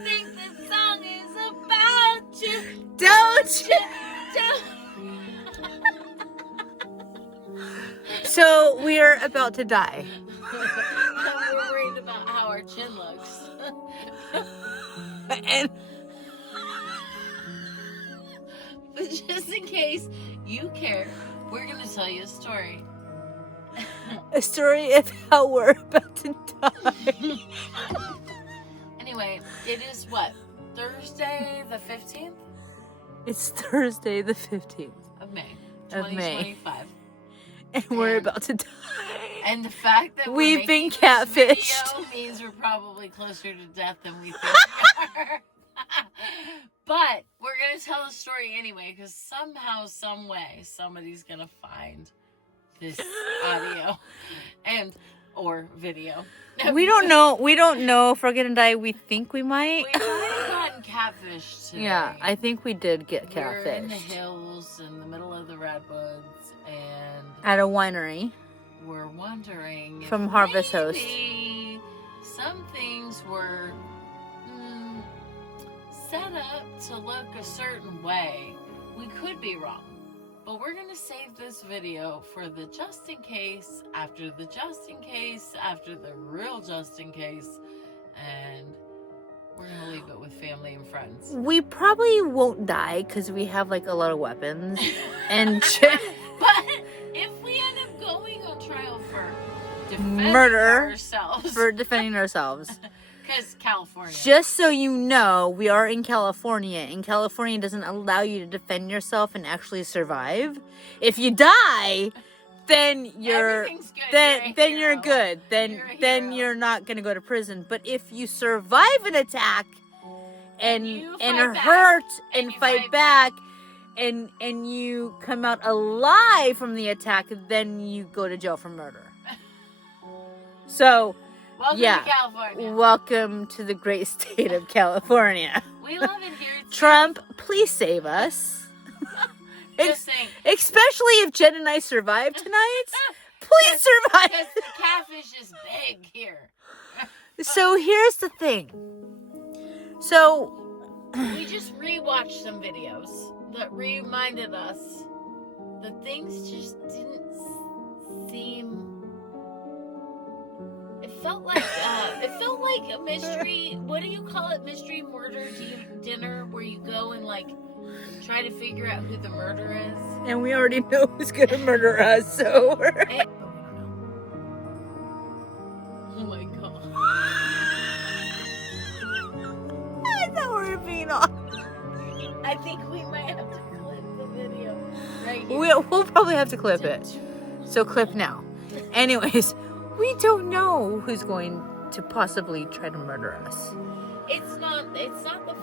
I think this song is about you. Don't you? So we're about to die. We're worried about how our chin looks. And But just in case you care, we're going to tell you a story. a story of how we're about to die. Anyway, it is what? Thursday the 15th? It's Thursday the 15th Of May. of May. 2025. And we're about to die. And the fact that We've been this catfished video means we're probably closer to death than we think we are. But we're going to tell the story anyway, because somehow, some way, somebody's going to find this audio or video. We don't know. We don't know if we're gonna die. We think we might. We might have gotten catfished today. Yeah, I think we did get catfished. We're in the hills in the middle of the Redwoods, and at a winery. We're wondering from if Harvest Host. Some things were set up to look a certain way. We could be wrong. But we're going to save this video for the just in case, after the just in case, after the real just in case, and we're going to leave it with family and friends. We probably won't die because we have like a lot of weapons. And but if we end up going on trial for defending ourselves. Because California. Just so you know, we are in California, and California doesn't allow you to defend yourself and actually survive. If you die, then you're then you're good. Then you're not gonna go to prison. But if you survive an attack and hurt and fight back and you come out alive from the attack, then you go to jail for murder. So. Welcome to California. Welcome to the great state of California. We love it here. Trump, please save us. Just saying. Especially if Jen and I survive tonight. Please survive. Because the catfish is big here. So here's the thing. So we just rewatched some videos that reminded us that things just didn't seem. It felt like a mystery. What do you call it? Mystery murder dinner, where you go and like try to figure out who the murderer is. And we already know who's gonna murder us, so we're. But we don't know. Oh my god! I thought we were being off. I think we might have to clip the video right here. We'll probably have to clip it. So clip now. Anyways. We don't know who's going to possibly try to murder us. It's not the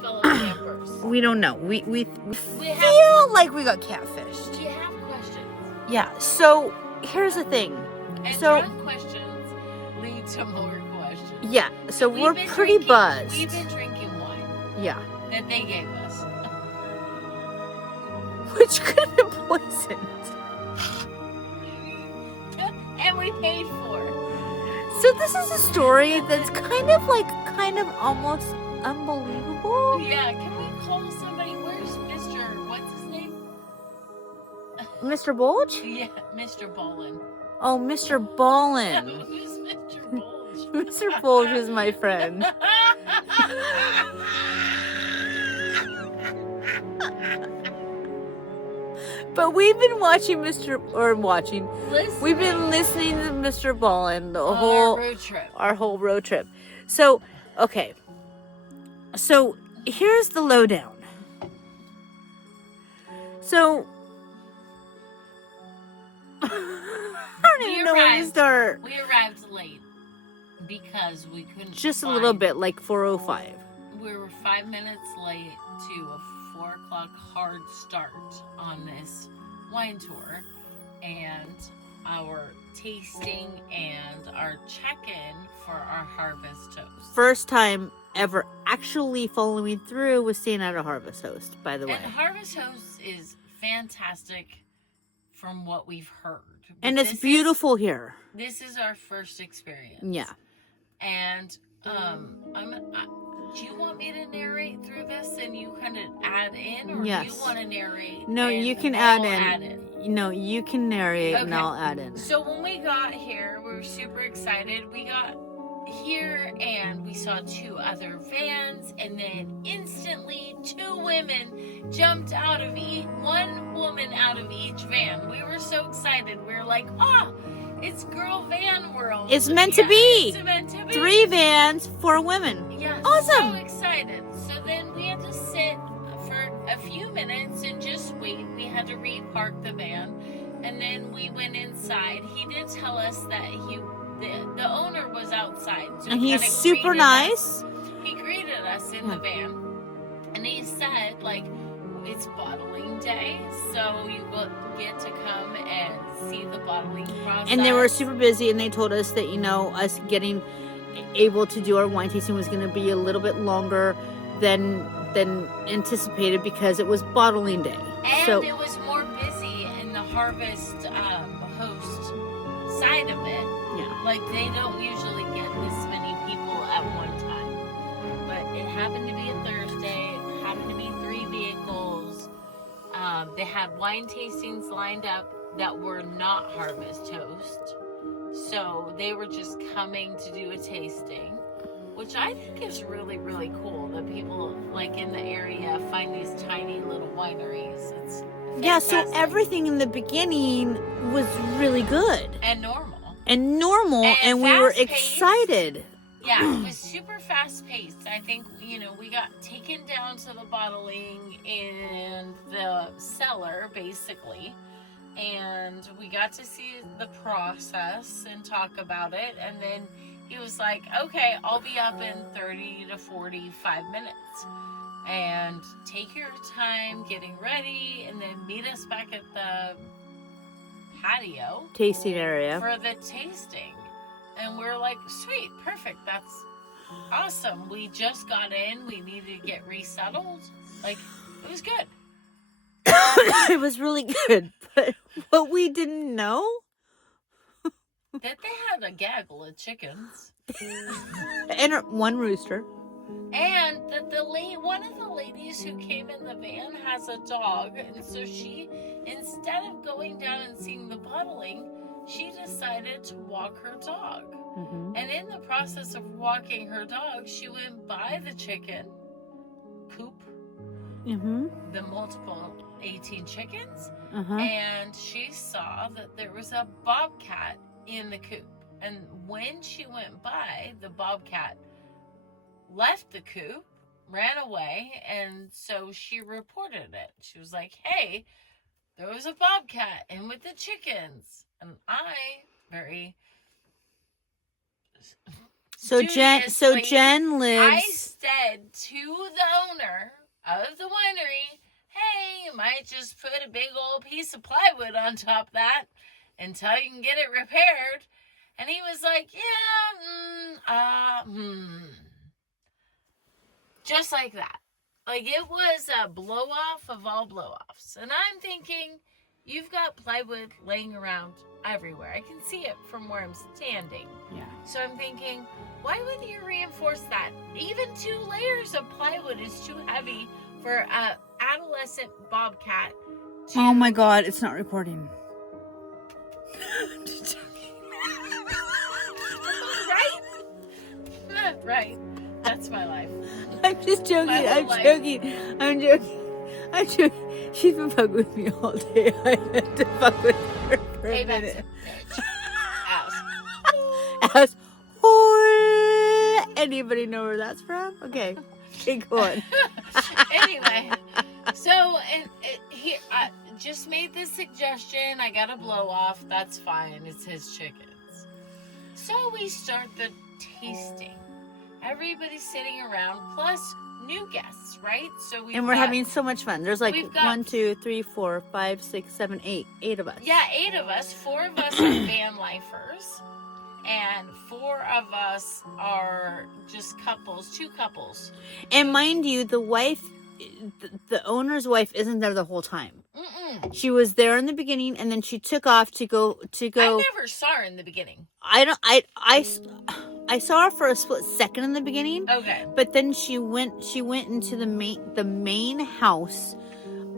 fellow campers. We don't know. We feel like we got catfished. We have questions. Yeah. So here's the thing. And drunk questions lead to more questions. Yeah. So we're pretty buzzed. We've been drinking wine. Yeah. That they gave us. Which could have been poisoned. And we paid for it. So this is a story that's kind of almost unbelievable. Yeah, can we call somebody? Where's what's his name? Mr. Bulge? Yeah, Mr. Bolin. Oh, Mr. Bolin. Who's Mr. Bulge? Mr. Bulge is my friend. But we've been watching we've been listening to Mr. Ballin our whole road trip. So, okay. So, here's the lowdown. So, I don't even know where to start. We arrived late because we couldn't just a little bit, like 4:05. We were 5 minutes late to a 4 o'clock hard start on this wine tour, and our tasting and our check-in for our Harvest Host. First time ever actually following through with staying at a Harvest Host, by the way. And Harvest Host is fantastic from what we've heard. And it's beautiful here. This is our first experience. Yeah. And do you want me to narrate through this and you kind of add in, or Yes. do you want to narrate? No, you can add in. No, you can narrate and I'll add in. So when we got here, we were super excited. We got here and we saw 2 other vans, and then instantly 2 women jumped out of one woman out of each van. We were so excited. We were like, oh, it's girl van world. It's meant to be. It's meant to be. 3 vans, 4 women. Yeah, awesome. So excited. So then we had to sit for a few minutes and just wait. We had to repark the van, and then we went inside. He did tell us that the owner was outside, so and he's super nice. He greeted us in the van, and he said, like, it's bottling day, so you will get to come and see the bottling process. And they were super busy, and they told us that, you know, us getting able to do our wine tasting was going to be a little bit longer than anticipated because it was bottling day. And so it was more busy in the harvest host side of it. Yeah. Like, they don't usually get this many people at one time. But it happened to be a Thursday. It happened to be 3 vehicles. They had wine tastings lined up that were not harvest host. So they were just coming to do a tasting, which I think is really, really cool that people, like, in the area find these tiny little wineries. It's fantastic. Yeah, so everything in the beginning was really good. And normal. And we were excited. Yeah, it was super fast paced. I think, you know, we got taken down to the bottling in the cellar, basically. And we got to see the process and talk about it. And then he was like, okay, I'll be up in 30 to 45 minutes. And take your time getting ready, and then meet us back at the patio. Tasting area. For the tasting. And we're like, sweet, perfect. That's awesome. We just got in. We needed to get resettled. Like, it was good. It was really good. But what we didn't know... that they had a gaggle of chickens. And 1 rooster. And that one of the ladies who came in the van has a dog. And so she, instead of going down and seeing the bottling, she decided to walk her dog. Mm-hmm. And in the process of walking her dog, she went by the chicken coop. Mm-hmm. The multiple 18 chickens. Uh-huh. And she saw that there was a bobcat in the coop. And when she went by, the bobcat left the coop, ran away, and so she reported it. She was like, hey, there was a bobcat in with the chickens. And I, very... So Jen lives... I said to the owner of the winery, hey, you might just put a big old piece of plywood on top of that until you can get it repaired. And he was like, just like that. Like, it was a blow-off of all blow-offs. And I'm thinking, you've got plywood laying around everywhere. I can see it from where I'm standing. Yeah. So I'm thinking, why wouldn't you reinforce that? Even 2 layers of plywood is too heavy for a adolescent bobcat to... Oh my God, it's not recording. Right. That's my life. I'm just joking. I'm joking. She's been fucking with me all day. I had to fuck with her for a minute. Ass. Anybody know where that's from? Okay. Go on. Anyway, so I just made this suggestion. I got a blow off. That's fine. It's his chickens. So we start the tasting. Everybody's sitting around, plus new guests, right? So we're having so much fun. There's like 1, 2, 3, 4, 5, 6, 7, 8. 8 of us. Yeah, 8 of us. 4 of us are van lifers. And 4 of us are just couples, 2 couples. And mind you, the wife, the owner's wife isn't there the whole time. Mm-mm. She was there in the beginning, and then she took off to go. I never saw her in the beginning. saw her for a split second in the beginning. Okay. But then she went into the main house,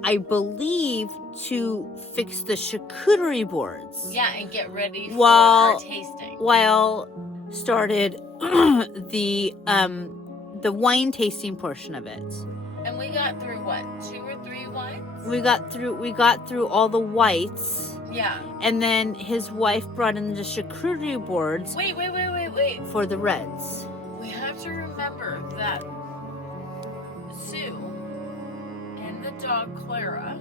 I believe, to fix the charcuterie boards. Yeah, and get ready for our tasting. While started the wine tasting portion of it. And we got through what? 2 or 3 wines? We got through all the whites. Yeah. And then his wife brought in the charcuterie boards. Wait. For the reds. We have to remember that Sue and the dog Clara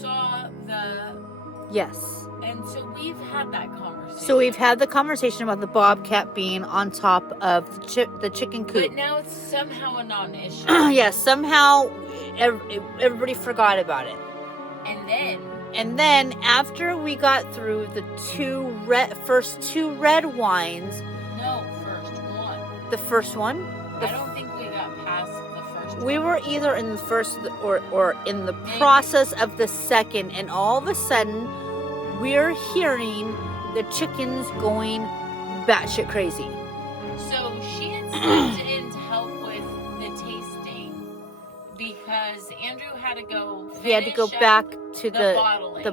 saw the... Yes. And so we've had that conversation. So we've had the conversation about the bobcat being on top of the chicken coop. But now it's somehow a non-issue. Yeah, somehow everybody forgot about it. And then after we got through the first two red wines. No, first one. The first one? I don't think we got past the first one. We were either in the first or in the process of the second, and all of a sudden we're hearing the chickens going batshit crazy. So she had stepped in to help with the tasting because Andrew had to go He had to go back to the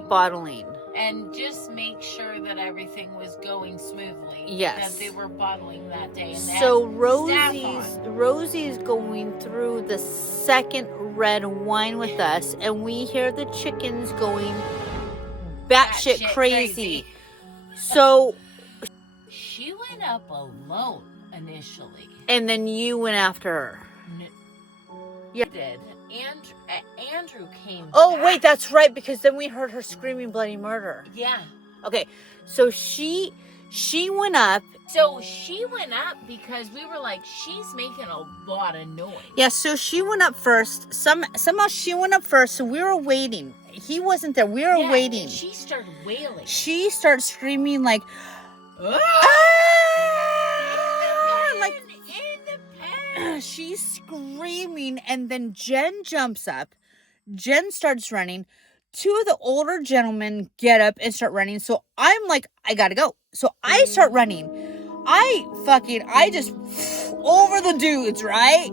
bottling. And just make sure that everything was going smoothly. Yes. Because they were bottling that day. And so Rosie's going through the second red wine with us, and we hear the chickens going batshit crazy. So she went up alone initially. And then you went after her. Yeah. Did. Andrew came Oh, back. wait, that's right, because then we heard her screaming bloody murder. Yeah. Okay, so she went up. So she went up because we were like, she's making a lot of noise. Yeah, so she went up first. Somehow she went up first, so we were waiting. He wasn't there. We were waiting. And she started wailing. She started screaming like, Ah! like in the pen. She's screaming, and then Jen jumps up. Jen starts running. 2 of the older gentlemen get up and start running. So I'm like, I gotta go. So I start running. I just over the dudes, right?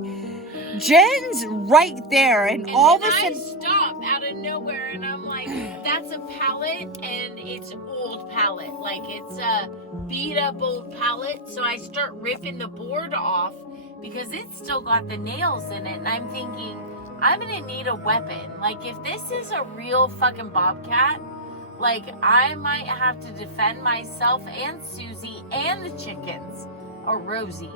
Jen's right there, and all of a sudden I stop out of nowhere, and I'm like, that's a pallet, and it's old pallet. Like, it's a beat up old pallet. So I start ripping the board off because it's still got the nails in it, and I'm thinking, I'm gonna need a weapon. Like, if this is a real fucking bobcat, like, I might have to defend myself and Susie and the chickens. Or Rosie.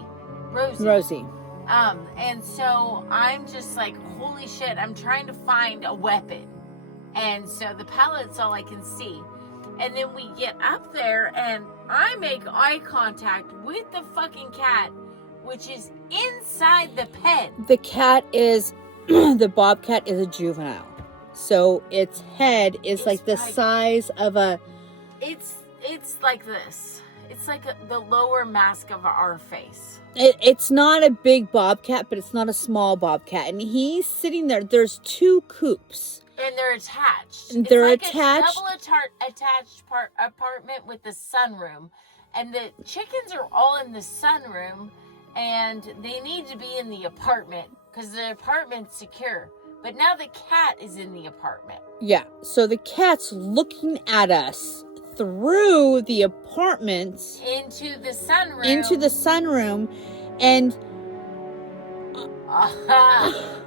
And so I'm just like, holy shit, I'm trying to find a weapon. And so the pallet's all I can see. And then we get up there, and I make eye contact with the fucking cat, which is inside the pen. The cat is, the bobcat is a juvenile. So its head is like the size of a... It's like this. It's like the lower mask of our face. It's not a big bobcat, but it's not a small bobcat. And he's sitting there. There's 2 coops. And they're attached. They're it's like attached. a double attached apartment with the sunroom. And the chickens are all in the sunroom. And they need to be in the apartment because the apartment's secure. But now the cat is in the apartment. Yeah. So the cat's looking at us through the apartment. Into the sunroom. And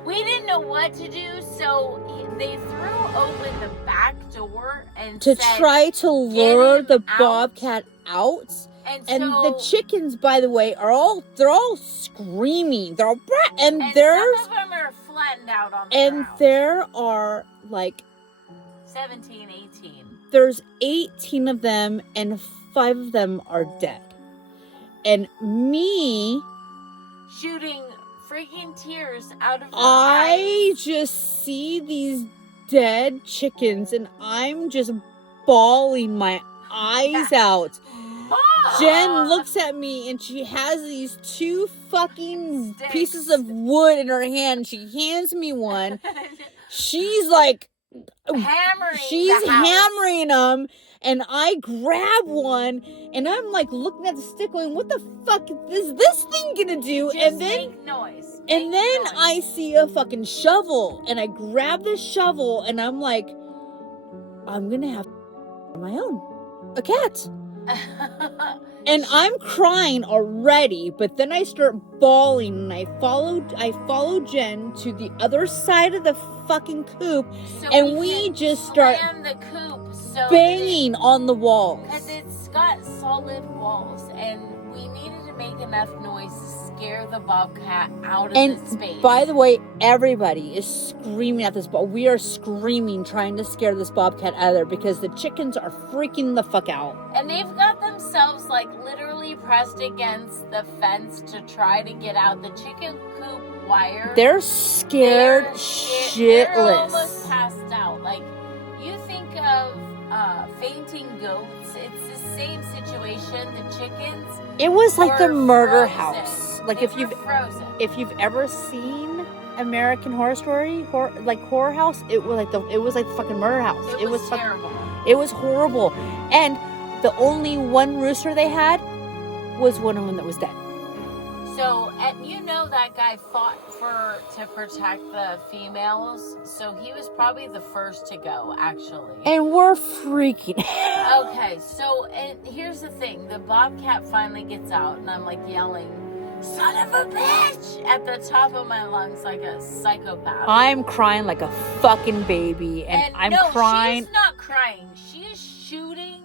we didn't know what to do. So they threw open the back door and to try to lure the bobcat out. And so, the chickens, by the way, they're all screaming. They're all and some of them are flattened out on the ground. And there are like 17, 18. There's 18 of them, and 5 of them are dead. And me shooting freaking tears out of her I eyes. just see these dead chickens, and I'm just bawling my eyes out. Jen looks at me, and she has these 2 fucking pieces of wood in her hand. She hands me one. She's like hammering them, And I grab one, and I'm like looking at the stick going, what the fuck is this thing gonna do? Just make noise. And then I see a fucking shovel, and I grab this shovel, and I'm like, I'm gonna have on my own. A cat. And I'm crying already, but then I start bawling, and I follow Jen to the other side of the fucking coop, and we just start the coop banging on the walls. Because it's got solid walls, and we needed to make enough noise to scare the bobcat out of the space. By the way, everybody is screaming at this we are screaming, trying to scare this bobcat out of there because the chickens are freaking the fuck out. And they've got themselves like literally pressed against the fence to try to get out. The chicken coop wire. They're scared shitless. They're almost passed out. Like, you think of fainting goats. It's the same situation. The chickens. It was like the murder frozen. House. Like, if you've ever seen American Horror Story, Horror House, it was like the fucking murder house. It was terrible. It was horrible. And the only one rooster they had was one of them that was dead. So, and you know that guy fought to protect the females, so he was probably the first to go, actually. And we're freaking out. Okay, so, and here's the thing. The bobcat finally gets out, and I'm like yelling, son of a bitch, at the top of my lungs like a psychopath. I'm crying like a fucking baby, and I'm crying. She's not crying. She is shooting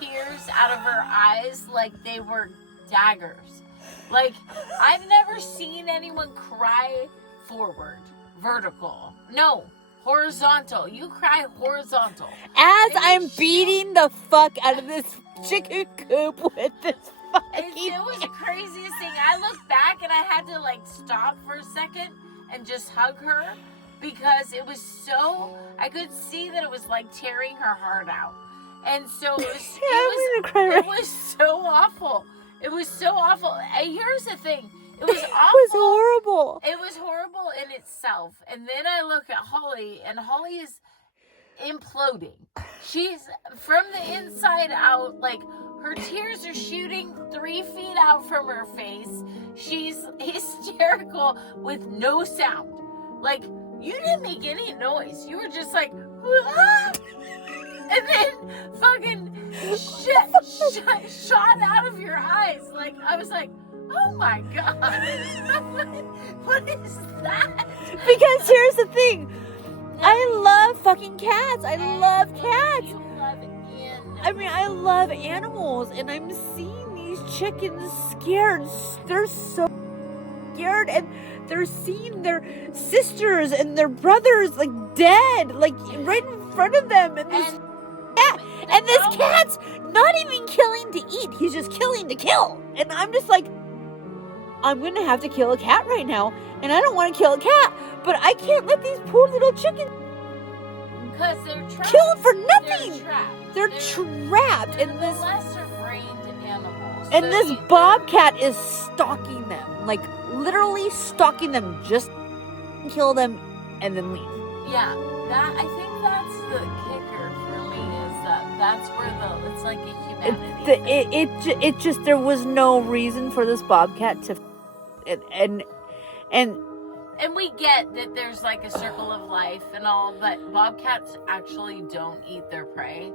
tears out of her eyes like they were daggers. Like, I've never seen anyone cry forward, vertical. No, horizontal. You cry horizontal. As I'm beating the fuck out of this chicken coop with this fucking It was the craziest thing. I looked back and I had to like stop for a second and just hug her because it was so, I could see that it was like tearing her heart out. And so it was so awful. It was so awful. And here's the thing. It was awful. It was horrible. It was horrible in itself. And then I look at Holly, and Holly is imploding. She's from the inside out, like her tears are shooting 3 feet out from her face. She's hysterical with no sound. Like, you didn't make any noise. You were just like, ah! And then fucking shot out of your eyes. Like, I was like, oh my God. What is that? Because here's the thing. I love fucking cats. I love cats. You love animals. I mean, I love animals. And I'm seeing these chickens scared. They're so scared. And they're seeing their sisters and their brothers, like, dead. Like, right in front of them. And this cat. And this cat's not even killing to eat. He's just killing to kill. And I'm just like, I'm going to have to kill a cat right now. And I don't want to kill a cat. But I can't let these poor little chickens because they're trapped. Killed for nothing. They're trapped. And this lesser-brained animals. And this bobcat is stalking them. Like, literally stalking them. Just kill them and then leave. Yeah. I think that's the kicker for me, is that's where it's like a humanity. It just, there was no reason for this bobcat to, and we get that there's like a circle of life and all, but bobcats actually don't eat their prey.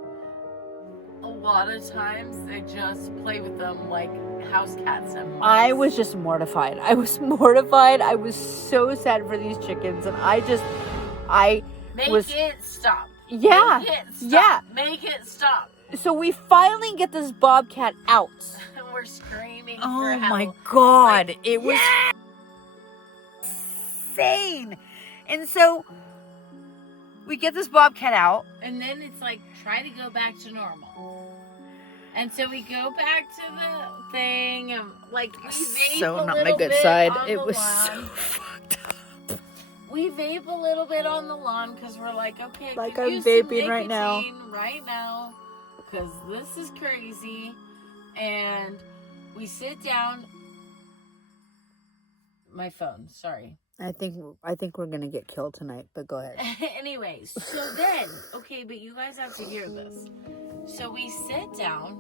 A lot of times they just play with them like house cats and mice. I was just mortified. I was mortified. I was so sad for these chickens, and Make it stop. Yeah. Make it stop. Yeah. Make it stop. So we finally get this bobcat out. And we're screaming oh for help. Oh my God. Like, it was insane. And so we get this bobcat out. And then it's like, try to go back to normal. And so we go back to the thing and like we vape so a not little my good bit side. on It the was lawn. so fucked up. We vape a little bit on the lawn because we're like, okay, like could I'm use some vaping right now because this is crazy. And we sit down. My phone, sorry. I think we're gonna get killed tonight, but go ahead. Anyways, so then, okay, but you guys have to hear this. So we sit down.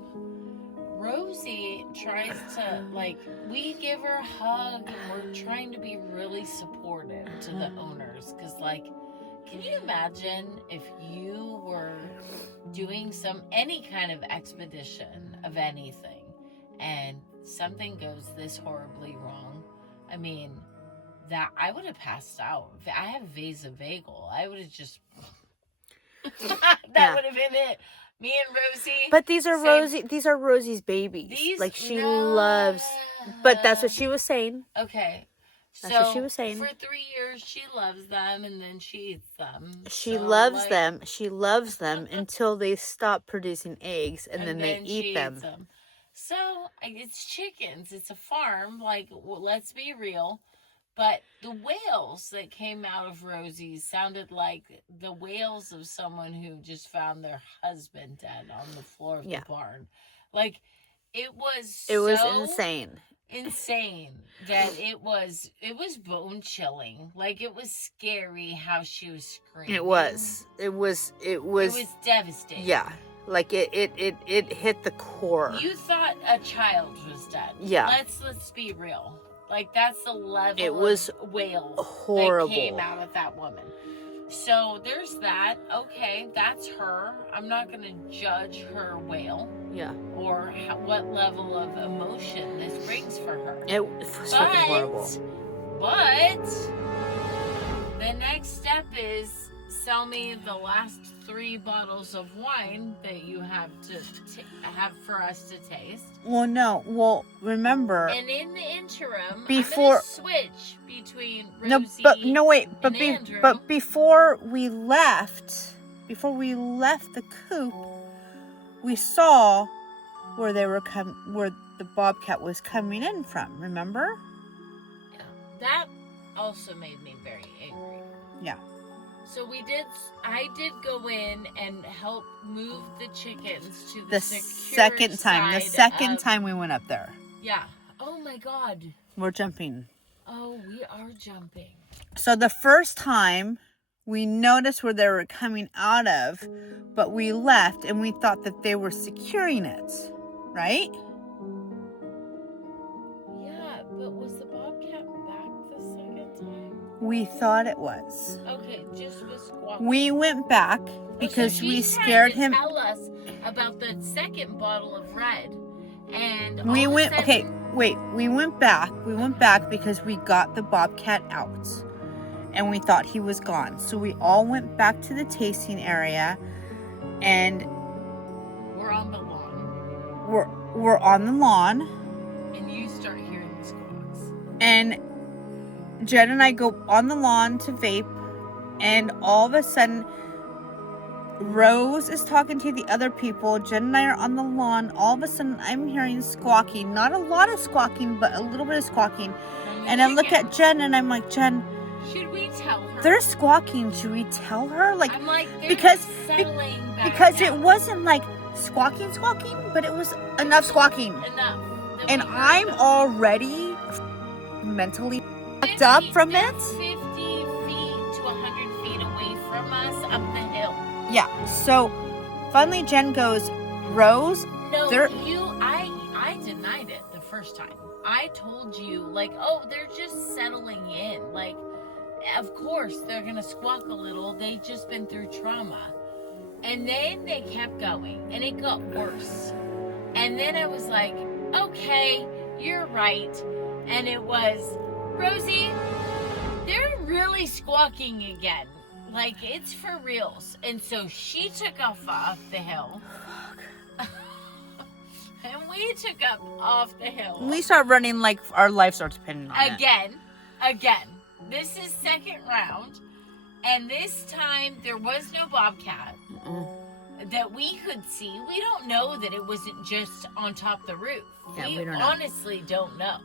Rosie tries to, like, we give her a hug and we're trying to be really supportive to the owners. Because, like, can you imagine if you were doing any kind of expedition of anything and something goes this horribly wrong? I mean, that I would have passed out. I have vasovagal. I would have just that would have been it. Me and Rosie. But these are Rosie's babies. Like she loves. But that's what she was saying. Okay. That's what she was saying. For 3 years, she loves them, and then she eats them. She loves them. She loves them until they stop producing eggs, and then they eat them. So it's chickens. It's a farm. Like, let's be real. But the wails that came out of Rosie's sounded like the wails of someone who just found their husband dead on the floor of the barn. Like, it was insane. Insane that it was bone chilling. Like, it was scary how she was screaming. It was devastating. Yeah. Like it hit the core. You thought a child was dead. Yeah. Let's be real. Like, that's the level of wail horrible that came out of that woman. So there's that. Okay, that's her. I'm not going to judge her wail. Yeah. Or what level of emotion this brings for her. It was fucking horrible. But the next step is sell me the last 3 bottles of wine that you have to have for us to taste. Well, no. Well, remember. And in the interim, before I'm gonna switch between Rosie Andrew. But before we left the coop, we saw where where the bobcat was coming in from. Remember? Yeah, that also made me very angry. Yeah. So I did go in and help move the chickens to the second time. The second time we went up there. Yeah. Oh my God. We're jumping. Oh, we are jumping. So the first time we noticed where they were coming out of, but we left and we thought that they were securing it, right? Yeah, but was the bobcat back the second time? We thought it was. Okay, just was squawking. We went back because we scared him. Tell us about the second bottle of red, and we went. Okay, wait. We went back. We went back because we got the bobcat out, and we thought he was gone. So we all went back to the tasting area, and we're on the lawn. We're on the lawn, and you start hearing the squawks. And Jen and I go on the lawn to vape, and all of a sudden, Rose is talking to the other people. Jen and I are on the lawn. All of a sudden, I'm hearing squawking. Not a lot of squawking, but a little bit of squawking. And I look at Jen, and I'm like, Jen, should we tell her? They're squawking. Should we tell her? Like, I'm like, because down. It wasn't like squawking, but it was enough squawking. Enough. And I'm already mentally up from it. 50 feet to 100 feet away from us up the hill. Yeah. So finally Jen goes, Rose, no, I denied it the first time. I told you, like, oh, they're just settling in. Like, of course they're gonna squawk a little. They've just been through trauma. And then they kept going, and it got worse. And then I was like, okay, you're right. And it was, Rosie, they're really squawking again. Like, it's for reals. And so she took off the hill. And we took up off the hill. We start running like our life starts depending on it. Again. This is second round. And this time, there was no bobcat that we could see. We don't know that it wasn't just on top of the roof. Yeah, we don't honestly don't know.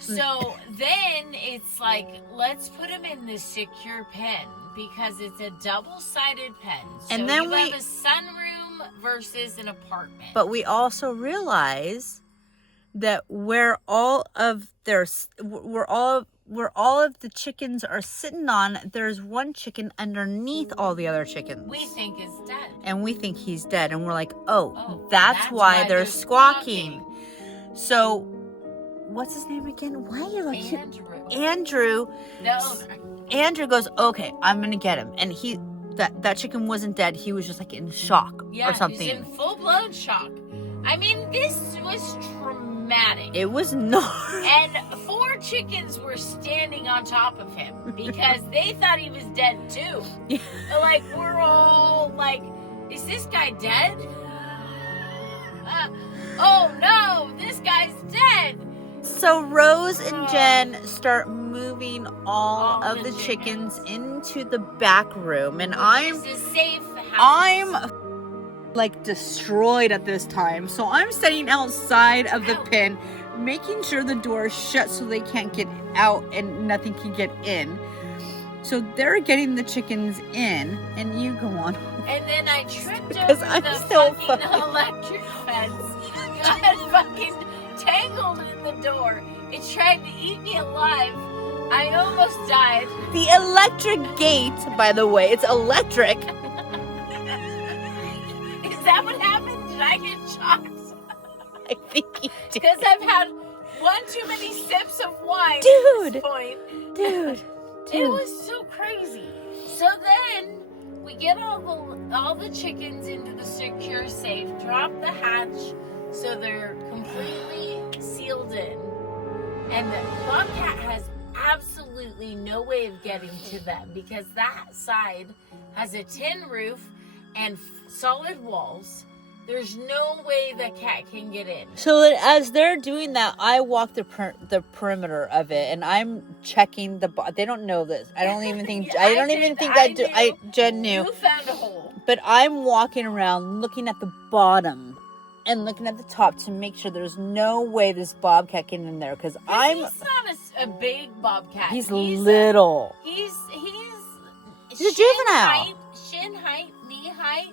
So then it's like, let's put him in the secure pen because it's a double-sided pen. So and then you have a sunroom versus an apartment. But we also realize that where all of where all of the chickens are sitting on, there's one chicken underneath all the other chickens. We think is dead. And we think he's dead. And we're like, oh that's why they're squawking. So, what's his name again? Why are you like Andrew? No. Andrew goes, okay, I'm going to get him. And that chicken wasn't dead. He was just like in shock or something. He's in full-blown shock. I mean, this was traumatic. It was not. And 4 chickens were standing on top of him because they thought he was dead too. Yeah. Like, we're all like, is this guy dead? Oh no, this guy's dead. So Rose and Jen start moving all of the chickens into the back room, and I'm like destroyed at this time. So I'm standing outside of the pen, making sure the door is shut so they can't get out and nothing can get in. So they're getting the chickens in, and you go on. And then I tripped over the fucking electric fence. Got fucking tangled in the door. It tried to eat me alive. I almost died. The electric gate, by the way, it's electric. Is that what happened? Did I get shocked? I think you did. Because I've had one too many sips of wine Dude. at this point. Dude. It was so crazy. So then we get all the chickens into the secure safe, drop the hatch so they're completely sealed in. And the bobcat has absolutely no way of getting to them because that side has a tin roof and solid walls. There's no way the cat can get in. So as they're doing that, I walk the perimeter of it, and I'm checking they don't know this. I don't even think. Jen knew. You found a hole. But I'm walking around, looking at the bottom, and looking at the top to make sure there's no way this bobcat can get in there. Because He's not a big bobcat. He's little. He's a juvenile. Shin height, knee height.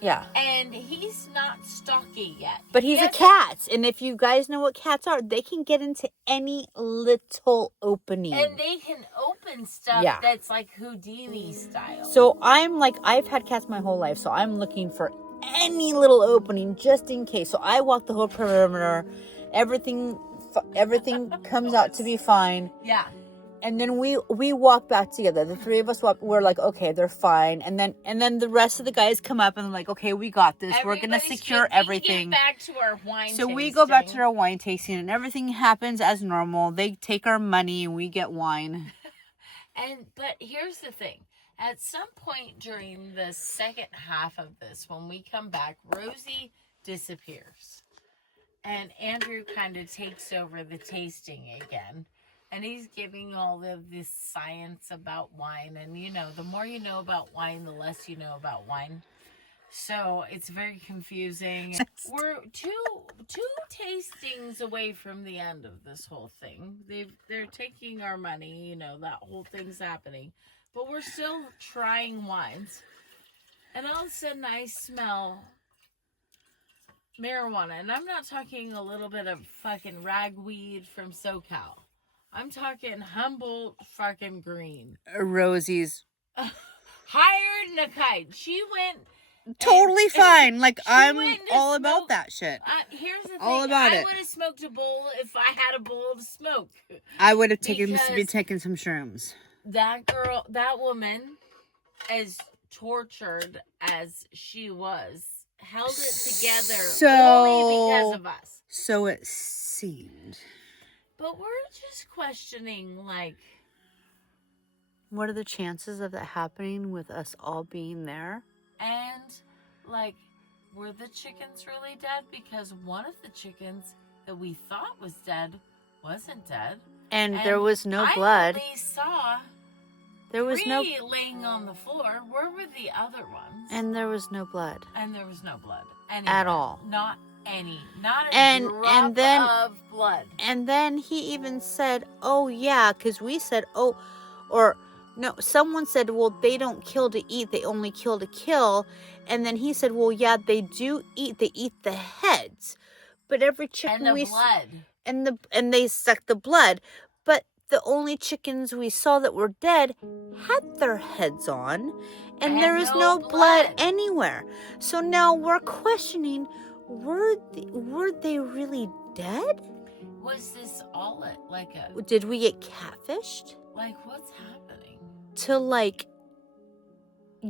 Yeah. And he's not stocky yet. But he's a cat. And if you guys know what cats are, they can get into any little opening. And they can open stuff that's like Houdini style. So I'm like, I've had cats my whole life. So I'm looking for any little opening just in case. So I walk the whole perimeter. Everything comes out to be fine. Yeah. And then we walk back together. The 3 of us walk. We're like, okay, they're fine. And then the rest of the guys come up and they're like, okay, we got this. We're gonna secure everything. Get back to our wine tasting. So we go back to our wine tasting, and everything happens as normal. They take our money and we get wine. But here's the thing. At some point during the second half of this, when we come back, Rosie disappears, and Andrew kind of takes over the tasting again. And he's giving all of this science about wine. And, the more you know about wine, the less you know about wine. So it's very confusing. We're two tastings away from the end of this whole thing. They're taking our money. That whole thing's happening. But we're still trying wines. And all of a sudden I smell marijuana. And I'm not talking a little bit of fucking ragweed from SoCal. I'm talking Humboldt fucking green. Rosie's higher than a kite. She went totally fine. Like I'm all about that shit. Here's the thing. All about it. I would have smoked a bowl if I had a bowl to smoke. I would have taken some shrooms. That woman, as tortured as she was, held it together only because of us. So it seemed. But we're just questioning, like, what are the chances of that happening with us all being there? And, like, were the chickens really dead? Because one of the chickens that we thought was dead wasn't dead. And there was no blood. I only saw there was three laying on the floor. Where were the other ones? And there was no blood. And there was no blood. At all. Not any. Not a drop of blood. And then he even said, oh, yeah, because we said, someone said, well, they don't kill to eat, they only kill to kill. And then he said, well, yeah, they do eat, they eat the heads. But every chicken and the blood. And they suck the blood. But the only chickens we saw that were dead had their heads on, and there was no blood anywhere. So now we're questioning, were they really dead? Was this all like a... Did we get catfished? Like, what's happening? To, like,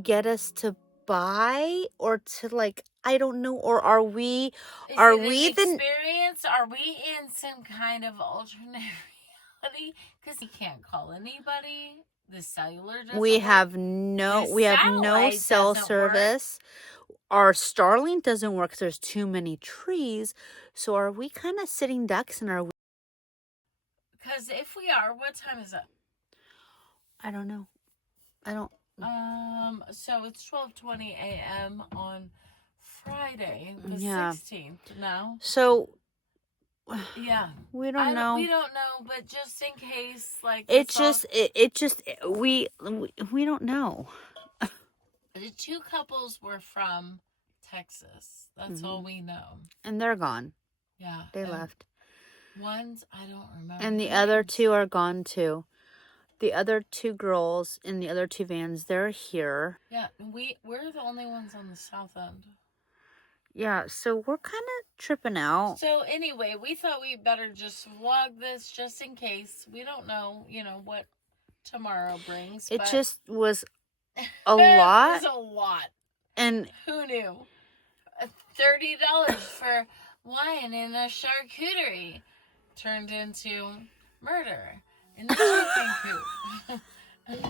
get us to buy, or to, like, I don't know, or are we... Is it an experience? Are we in some kind of alternate reality? Because he can't call anybody. The cellular doesn't We work. have no cell service. Our Starlink doesn't work because there's too many trees. So are we kind of sitting ducks, and are we... Because if we are, what time is it? I don't know. So it's 12:20 a.m. on Friday, the 16th now. So, yeah, we don't know. We don't know, but just in case, like, we don't know. The two couples were from Texas. That's all we know. And they're gone. Yeah, they left. One's, I don't remember. And the other two are gone too. The other two girls in the other two vans, they're here. Yeah, we're the only ones on the south end. Yeah, so we're kind of tripping out. So anyway, we thought we better just vlog this just in case. We don't know, what tomorrow brings. It just was a lot. It was a lot. And who knew? $30 for wine in a charcuterie turned into murder in the chicken coop.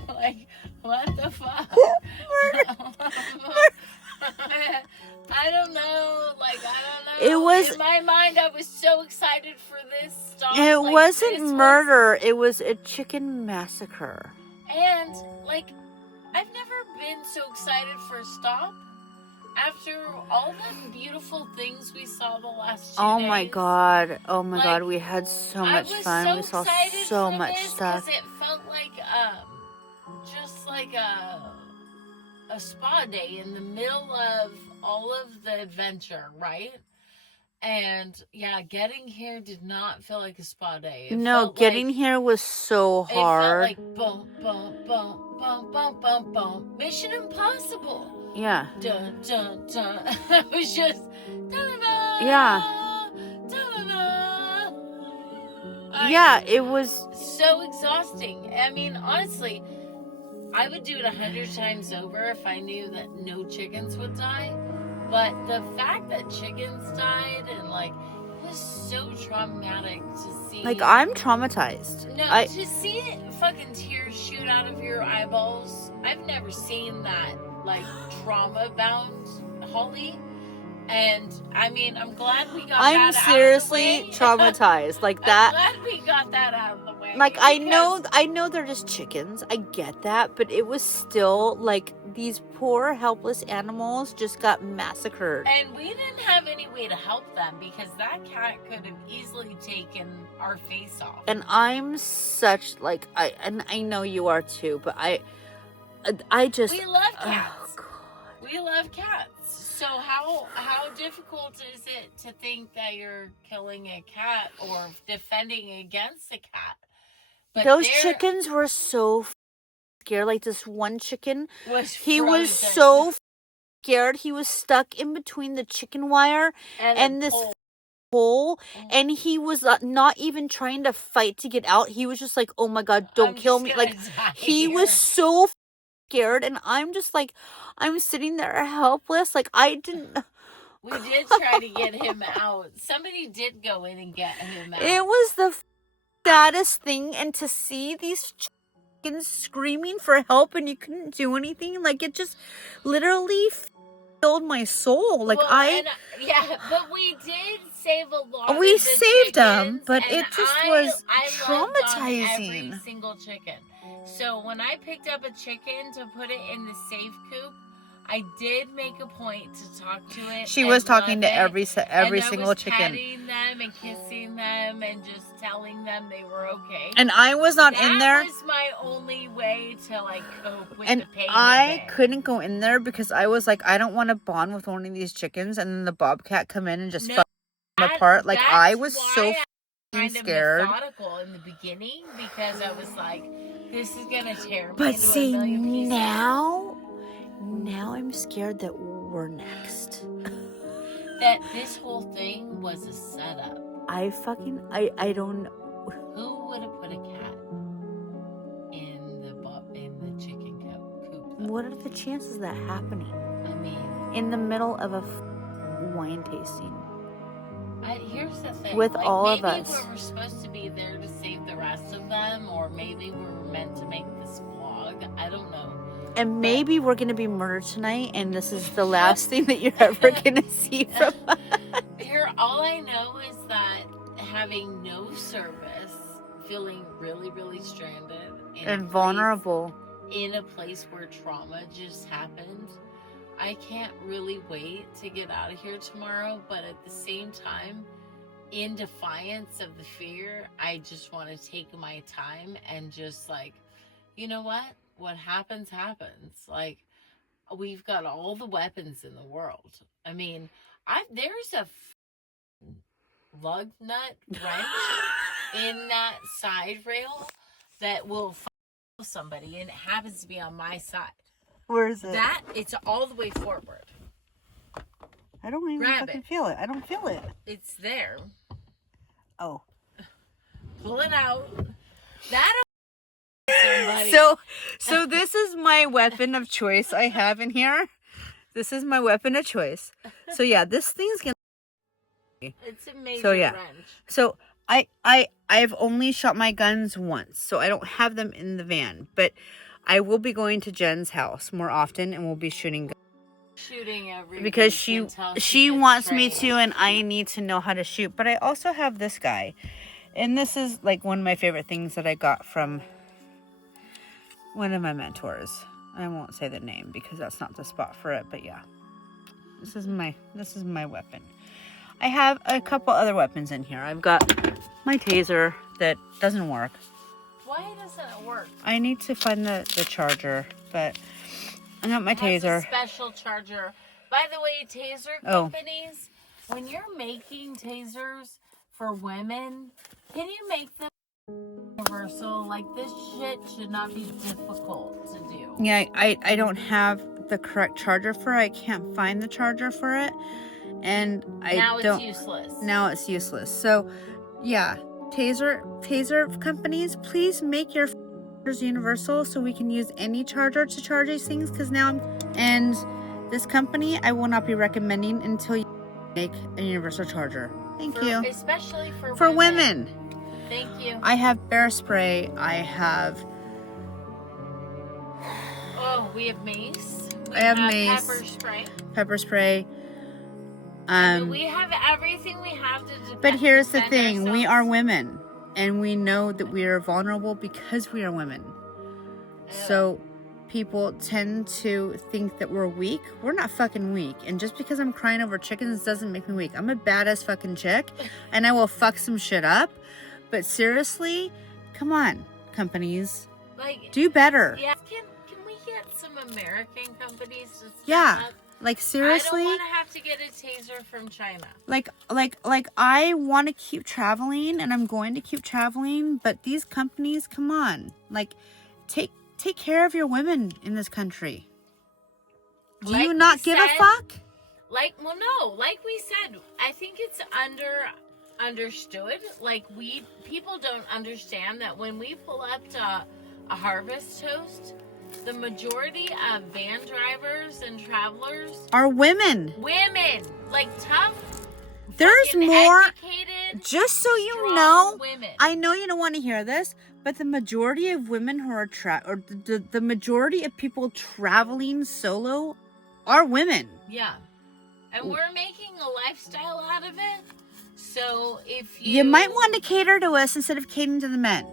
Like, what the fuck? I don't know. Like, I don't know. It was... In my mind, I was so excited for this stuff. It wasn't murder. It was a chicken massacre. And, like, I've never been so excited for a stop. After all the beautiful things we saw the last 2 days. Oh my god. We had so much fun. We saw so much stuff. Because it felt like just like a spa day in the middle of all of the adventure, right? And yeah, getting here did not feel like a spa day. Getting here was so hard. It felt like bump, bump, bump, bump, bump, bump, bump. Mission Impossible. Yeah. Dun, dun, dun. It was just... Da-da-da, yeah. Da-da-da. Yeah, it was... so exhausting. I mean, honestly, I would do it 100 times over if I knew that no chickens would die. But the fact that chickens died and, like, it was so traumatic to see. Like, I'm traumatized. No, to see it, fucking tears shoot out of your eyeballs. I've never seen that, like, trauma-bound Holly. And, I mean, I'm glad we got that out of the way. I'm seriously traumatized. Like, that. I'm glad we got that out of the way. Like, I know they're just chickens. I get that. But it was still, like, these poor, helpless animals just got massacred. And we didn't have any way to help them because that cat could have easily taken our face off. And I'm such, like, I know you are too, but I just... We love cats. Oh, God. We love cats. So how difficult is it to think that you're killing a cat or defending against a cat? But those chickens were so scared. Like, this one chicken, he was frozen. so scared. He was stuck in between the chicken wire and this hole, and he was not even trying to fight to get out. He was just like, oh my God, don't kill me. Like, he was so scared, and I'm just like, I'm sitting there helpless. Like, I didn't... We did try to get him out. Somebody did go in and get him out. It was the saddest thing, and to see these chickens screaming for help and you couldn't do anything, like, it just literally filled my soul. Like, but we did save a lot. We of the saved them, chickens, but it just was loved traumatizing. every single chicken. So when I picked up a chicken to put it in the safe coop, I did make a point to talk to it. She was talking to every single chicken. I was petting them and kissing them and just telling them they were okay. And I was not in there. That was my only way to, like, cope with and the pain. I couldn't go in there because I was like, I don't want to bond with one of these chickens and then the bobcat come in and just fuck them apart. Like, I was so kind of methodical in the beginning because I was like, this is gonna tear me into a million pieces. Now I'm scared that we're next. That this whole thing was a setup. I don't know. Who would have put a cat in the chicken coop? Though? What are the chances of that happening? I mean, in the middle of a wine tasting. Here's the thing. With all of us. Maybe we were supposed to be there to save the rest of them, or maybe we were meant to make this vlog. I don't know. And maybe we're going to be murdered tonight, and this is the last thing that you're ever going to see from us. Here, all I know is that having no service, feeling really, really stranded. And vulnerable. In a place where trauma just happened. I can't really wait to get out of here tomorrow, but at the same time, in defiance of the fear, I just want to take my time and just like, you know what happens happens. Like, we've got all the weapons in the world. I mean, there's a lug nut wrench in that side rail that will follow somebody, and it happens to be on my side. Where is it? It's all the way forward. I don't even fucking feel it. I don't feel it. It's there. Oh. Pull it out. Somebody. So this is my weapon of choice I have in here. This is my weapon of choice. So yeah, this thing's gonna. It's a major wrench. So I've only shot my guns once, so I don't have them in the van, but I will be going to Jen's house more often, and we'll be shooting every because she wants me to, and I need to know how to shoot. But I also have this guy, and this is like one of my favorite things that I got from one of my mentors. I won't say the name because that's not the spot for it, but yeah, this is my weapon. I have a couple other weapons in here. I've got my taser that doesn't work. Why doesn't it work? I need to find the charger, but I got my taser. A special charger. By the way, taser companies, when you're making tasers for women, can you make them universal? Like, this shit should not be difficult to do. Yeah, I don't have the correct charger for it. I can't find the charger for it. And Now it's useless. Now it's useless. So, yeah. Taser companies, please make your universal so we can use any charger to charge these things, because and this company I will not be recommending until you make a universal charger. Thank you. Especially for women. Thank you. I have bear spray. I have we have mace. I have mace. Pepper spray. We have everything we have to defend. But here's the thing, ourselves. We are women, and we know that we are vulnerable because we are women. So people tend to think that we're weak. We're not fucking weak. And just because I'm crying over chickens doesn't make me weak. I'm a badass fucking chick, and I will fuck some shit up. But seriously, come on, companies. Like, do better. Yeah. Can we get some American companies to step up? Like, seriously? I don't want to have to get a taser from China. Like I want to keep traveling, and I'm going to keep traveling, but these companies, come on. Like, take care of your women in this country. Do you not give a fuck? Like we said, I think it's understood. Like, people don't understand that when we pull up to a harvest toast, the majority of van drivers and travelers are women. Like, tough. There's more. Just so you know, women. I know you don't want to hear this, but the majority of women who are the majority of people traveling solo are women. Yeah, and we're making a lifestyle out of it. So if you might want to cater to us instead of catering to the men.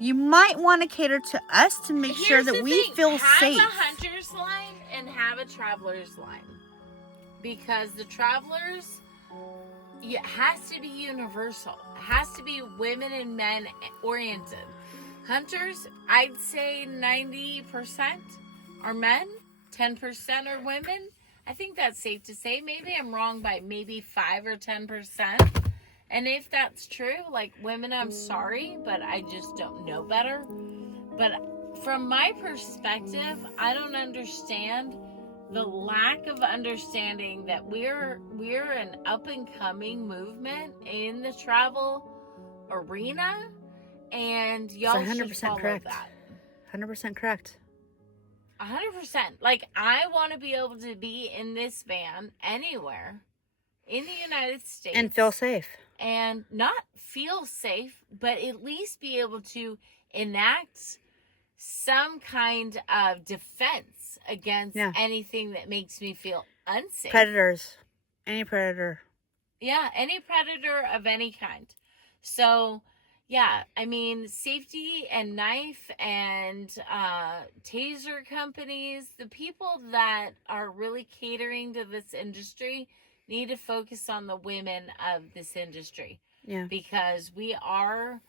You might want to cater to us to make sure that we feel safe. Have a hunter's line and have a traveler's line. Because the travelers, it has to be universal. It has to be women and men oriented. Hunters, I'd say 90% are men, 10% are women. I think that's safe to say. Maybe I'm wrong by maybe 5 or 10%. And if that's true, like, women, I'm sorry, but I just don't know better. But from my perspective, I don't understand the lack of understanding that we're an up and coming movement in the travel arena, and y'all should follow correct. that. 100% correct. 100%. Like, I want to be able to be in this van anywhere in the United States and feel safe, and not feel safe, but at least be able to enact some kind of defense against anything that makes me feel unsafe. Predators. Any predator. Yeah, any predator of any kind. So, yeah, I mean, safety and knife and taser companies, the people that are really catering to this industry need to focus on the women of this industry. Yeah. Because we are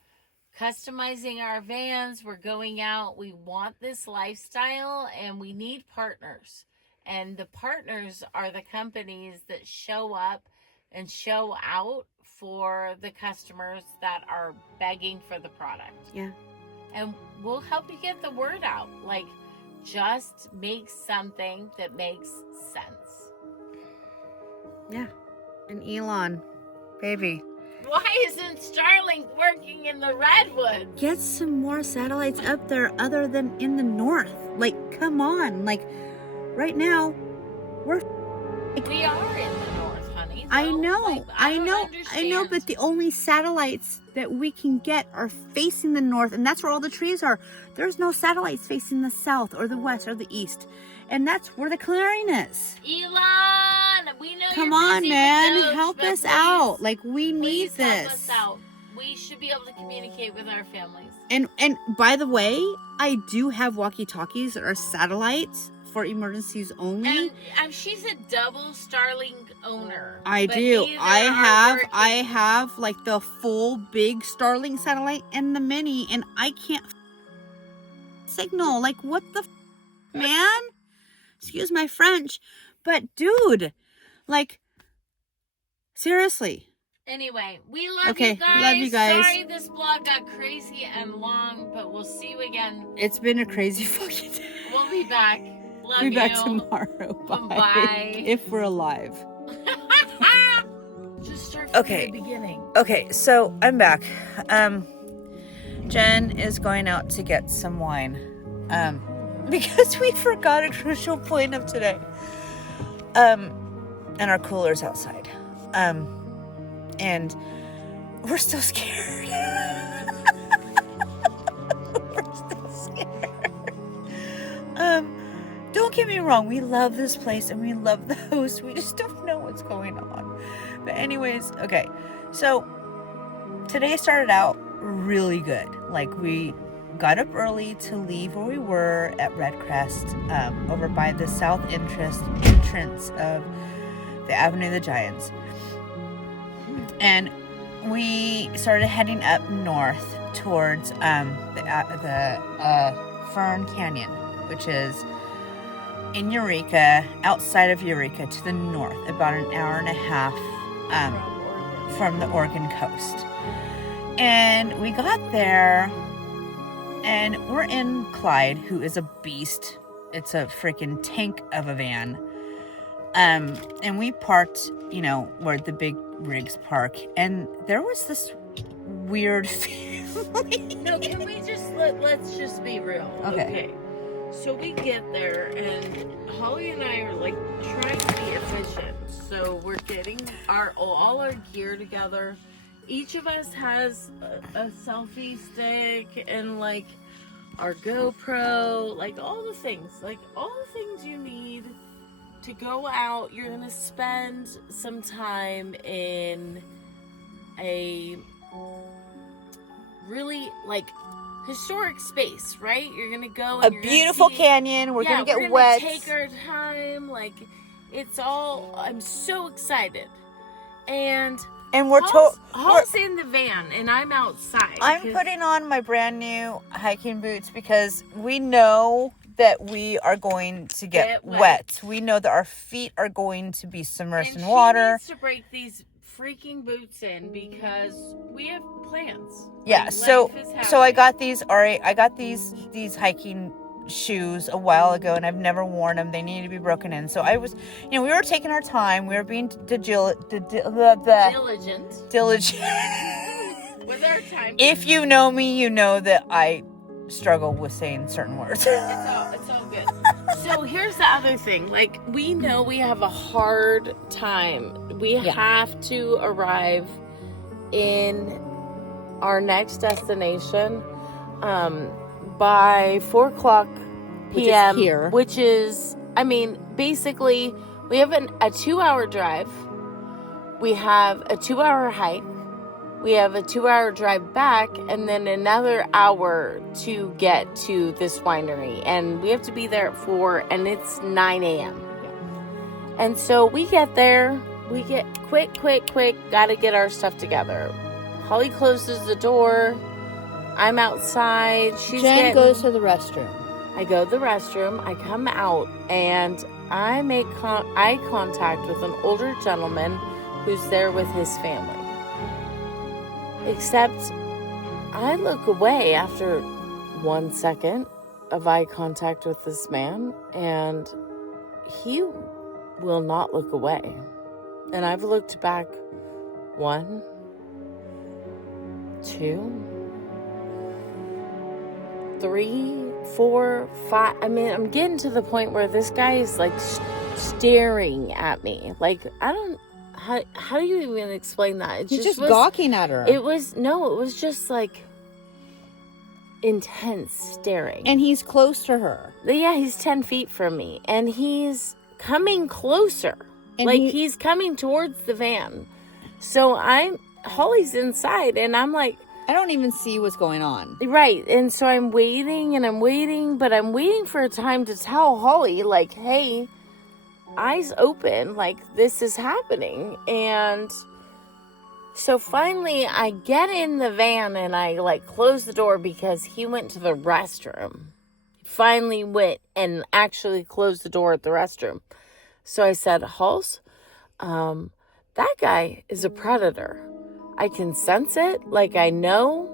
customizing our vans, we're going out, we want this lifestyle, and we need partners. And the partners are the companies that show up and show out for the customers that are begging for the product. Yeah. And we'll help you get the word out. Like, just make something that makes sense. Yeah. And Elon, baby. Why isn't Starlink working in the Redwoods? Get some more satellites up there other than in the north. Like, come on. Like, right now, we are in the north, honey. I know, like, I know, but the only satellites that we can get are facing the north, and that's where all the trees are. There's no satellites facing the south or the west or the east, and that's where the clearing is. Elon, we know Come you're on, busy man, with those, help but us out. Like, we need please this. help us out. We should be able to communicate with our families. And by the way, I do have walkie-talkies that are satellites for emergencies only. And she's a double Starlink owner. I do. I have like the full big Starlink satellite and the mini, and I can't signal. Like, what the man? Excuse my French, but dude, like, seriously. Anyway, we love you guys. Love you guys. Sorry this vlog got crazy and long, but we'll see you again. It's been a crazy fucking day. We'll be back. Love you. Be back tomorrow. Bye. Bye. If we're alive. Just start from the beginning. Okay, so I'm back. Jen is going out to get some wine. Because we forgot a crucial point of today. And our cooler's outside. And we're still scared. We're still scared. Don't get me wrong, we love this place and we love the host. We just don't know what's going on. But anyways, okay. So today started out really good. Like, we got up early to leave where we were at Red Crest, over by the south entrance of the Avenue of the Giants. And we started heading up north towards the Fern Canyon, which is in Eureka, outside of Eureka to the north, about an hour and a half from the Oregon coast. And we got there, and we're in Clyde, who is a beast. It's a freaking tank of a van. And we parked, where the big rigs park, and there was this weird family. No, can we just let's just be real? Okay. So we get there, and Holly and I are like trying to be efficient. So we're getting all our gear together. Each of us has a selfie stick and like our GoPro, like all the things you need to go out. You're gonna spend some time in a really like historic space, right? You're gonna go and a beautiful canyon. We're gonna get wet. Take our time. Like, it's all. I'm so excited, and we're Hall's in the van, and I'm outside. I'm putting on my brand new hiking boots because we know that we are going to get wet. We know that our feet are going to be submersed in water. She needs to break these freaking boots in because we have plans. Yeah, Like, so life is I happening. got these. All right, I got these hiking shoes a while ago, and I've never worn them. They need to be broken in. So I was, we were taking our time. We were being diligent. With our time. If you know me, you know that I struggle with saying certain words. It's all good. So here's the other thing. Like, we know we have a hard time. We have to arrive in our next destination by 4 o'clock p.m. Which is, I mean, basically, we have a 2-hour drive. We have a 2-hour hike. We have a 2-hour drive back, and then another hour to get to this winery. And we have to be there at 4, and it's 9 a.m. And so we get there. We get quick. Got to get our stuff together. Holly closes the door. I'm outside. Jen goes to the restroom. I go to the restroom. I come out, and I make eye contact with an older gentleman who's there with his family. Except I look away after 1 second of eye contact with this man, and he will not look away. And I've looked back 1, 2, 3, 4, 5. I mean, I'm getting to the point where this guy is like staring at me. Like, I don't. How do you even explain that? He's just gawking at her. It was just like intense staring. And he's close to her. Yeah, he's 10 feet from me. And he's coming closer. And he's coming towards the van. So Holly's inside, and I'm like, I don't even see what's going on. Right. And so I'm waiting, but I'm waiting for a time to tell Holly, like, hey, eyes open, like, this is happening. And so finally I get in the van, and I like close the door because he went to the restroom. Finally went and actually closed the door at the restroom. So I said, Halls, that guy is a predator. I can sense it. Like, I know,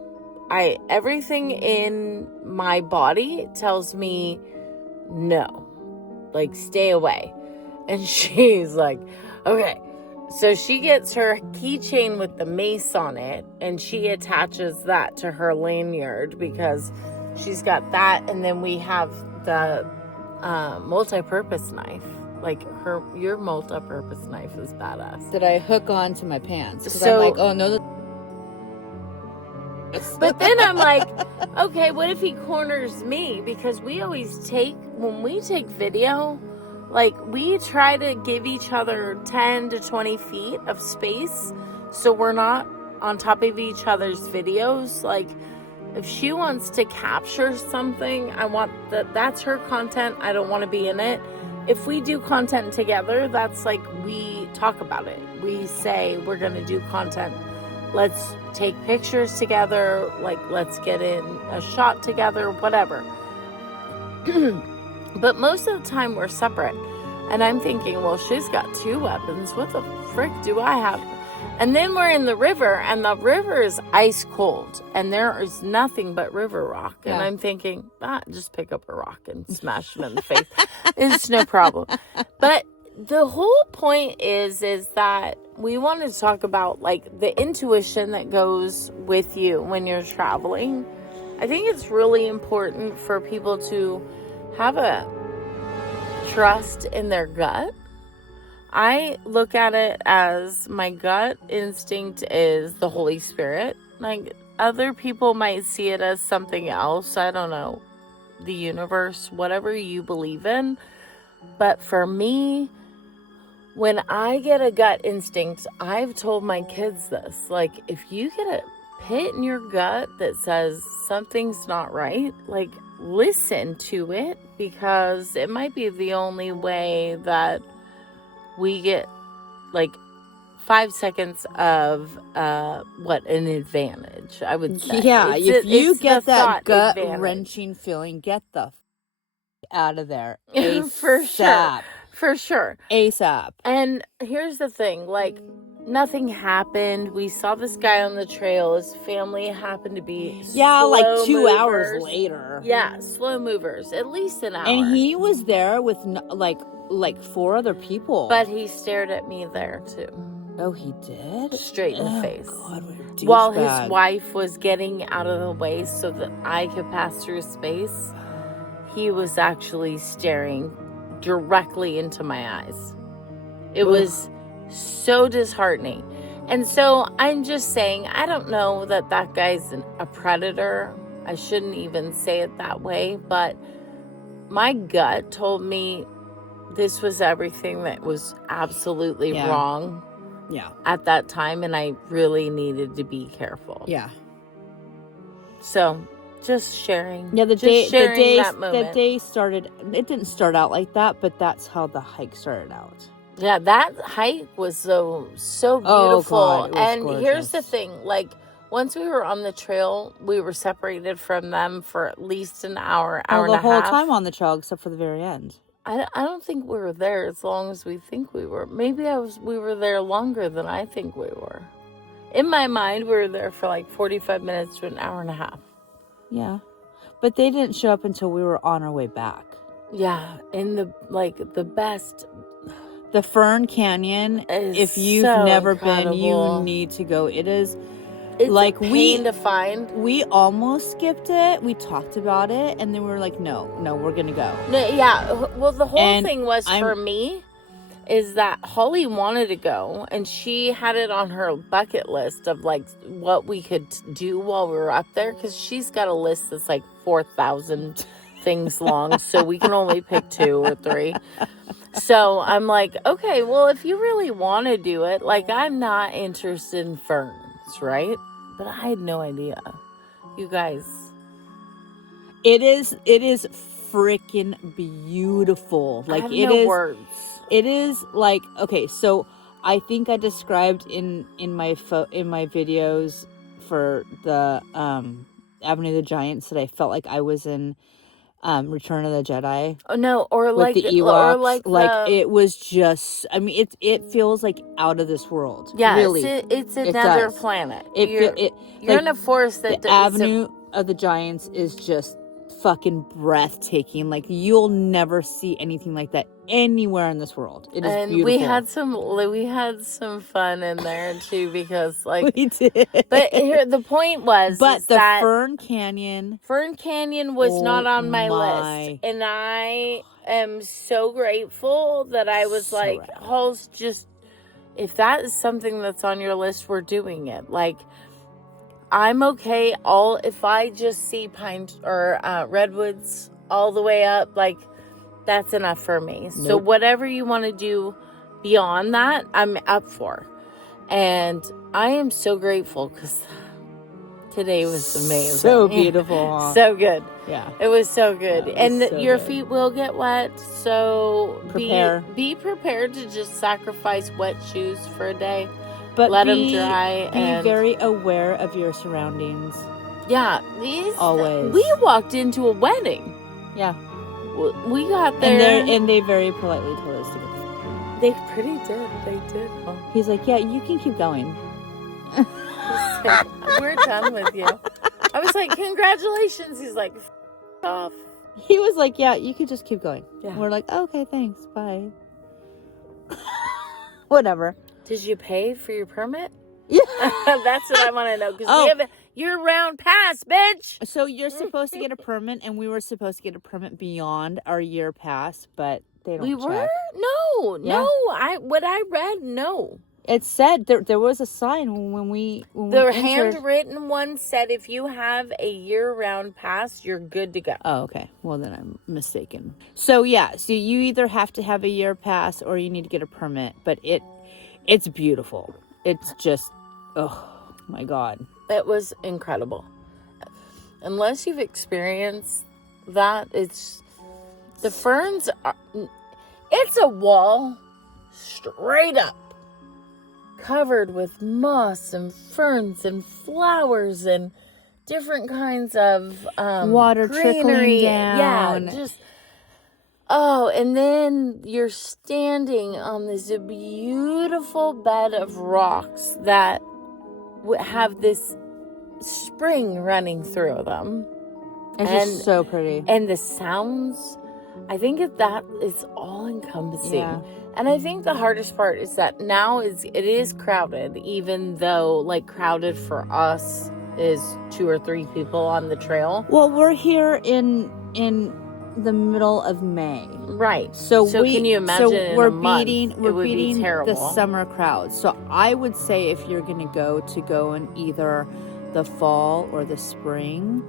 everything in my body tells me no, like, stay away. And she's like, okay. So she gets her keychain with the mace on it, and she attaches that to her lanyard because she's got that. And then we have the multi-purpose knife. Like, your multi-purpose knife is badass. That I hook onto my pants. Because So, I'm like, oh no. But then I'm like, okay, what if he corners me? Because we always when we take video, like, we try to give each other 10 to 20 feet of space so we're not on top of each other's videos. Like, if she wants to capture something, I want that's her content. I don't want to be in it. If we do content together, that's like, we talk about it. We say we're going to do content. Let's take pictures together. Like, let's get in a shot together, whatever. But most of the time we're separate. And I'm thinking, well, she's got 2 weapons. What the frick do I have? And then we're in the river, and the river is ice cold, and there is nothing but river rock. And I'm thinking, just pick up a rock and smash him in the face. It's no problem. But the whole point is that we want to talk about, like, the intuition that goes with you when you're traveling. I think it's really important for people to have a trust in their gut. I look at it as my gut instinct is the Holy Spirit. Like, other people might see it as something else. I don't know. The universe, whatever you believe in. But for me, when I get a gut instinct, I've told my kids this. Like, if you get a pit in your gut that says something's not right, like, listen to it, because it might be the only way that we get, like, 5 seconds of an advantage, I would say. Yeah, if you get that gut-wrenching feeling, get the out of there. For sure. For sure. ASAP. And here's the thing, like, nothing happened. We saw this guy on the trail. His family happened to be like 2 movers. hours later. Yeah, slow movers. At least an hour. And he was there with like 4 other people. But he stared at me there too. Oh, he did? Straight in the face. God, what a douchebag. While his wife was getting out of the way so that I could pass through space, he was actually staring directly into my eyes. It was so disheartening. And so I'm just saying, I don't know that guy's a predator. I shouldn't even say it that way, but my gut told me this was everything that was absolutely wrong. Yeah. At that time, and I really needed to be careful. Yeah. So, just sharing. Yeah, the day started. It didn't start out like that, but that's how the hike started out. Yeah, that hike was so beautiful. Oh, God, it was and gorgeous. Here's the thing, like once we were on the trail, we were separated from them for at least an hour and a half. The whole time on the trail, except for the very end. I don't think we were there as long as we think we were. Maybe we were there longer than I think we were. In my mind, we were there for like 45 minutes to an hour and a half. Yeah. But they didn't show up until we were on our way back. Yeah. In the best. The Fern Canyon, if you've never been, you need to go. It's like a pain to find. We almost skipped it. We talked about it, and then we were like, no, we're gonna go. No, yeah. Well, the whole thing was for me is that Holly wanted to go, and she had it on her bucket list of like what we could do while we were up there, because she's got a list that's like 4,000 things long, so we can only pick 2 or 3. So I'm like, okay, well, if you really want to do it, like I'm not interested in ferns, right? But I had no idea. You guys. It is freaking beautiful. Like, I have no words. It is like, okay, so I think I described in my videos for the Avenue of the Giants that I felt like I was in Return of the Jedi. Oh no, or with like the Ewoks. It was just, I mean, it feels like out of this world. Yeah, really. It's another planet. You're like, in a forest that the Avenue of the Giants is just fucking breathtaking. Like, you'll never see anything like that anywhere in this world. It is beautiful. we had some fun in there too, because like we did. But here the point was, Fern Canyon was not on my list, and I am so grateful that I was like, Halls, just if that is something that's on your list, we're doing it. Like, I'm okay. If I just see pine or redwoods all the way up, like, that's enough for me. Nope. So whatever you want to do beyond that, I'm up for. And I am so grateful because today was amazing. So beautiful. Huh? So good. Yeah. It was so good. Yeah, and so your good. feet will get wet. So prepare. Be prepared to just sacrifice wet shoes for a day. But let them dry. Be very aware of your surroundings. Yeah. Always. We walked into a wedding. Yeah. We got there. And they very politely told us to go. They pretty did. They did. Huh? He's like, yeah, you can keep going. Like, we're done with you. I was like, congratulations. He's like, off. He was like, yeah, you can just keep going. Yeah. We're like, okay, thanks. Bye. Whatever. Did you pay for your permit? Yeah. That's what I want to know. Because we have a year-round pass, bitch. So you're supposed to get a permit, and we were supposed to get a permit beyond our year pass, but they don't check. We were? No. Yeah. No. What I read, no. It said there was a sign when we the handwritten one said if you have a year-round pass, you're good to go. Oh, okay. Well, then I'm mistaken. So yeah, so you either have to have a year pass or you need to get a permit, but it's beautiful. It's just, oh my God. It was incredible. Unless you've experienced that, the ferns it's a wall straight up, covered with moss and ferns and flowers and different kinds of water greenery. trickling down. Yeah, just Oh, and then you're standing on this beautiful bed of rocks that have this spring running through them. It's just so pretty. And the sounds, I think that it's all encompassing. Yeah. And I think the hardest part is that now it is crowded, even though like crowded for us is 2 or 3 people on the trail. Well, we're here in the middle of May. Right. So can you imagine we're in a month, beating it would be terrible. the summer crowd. So I would say if you're going to go in either the fall or the spring,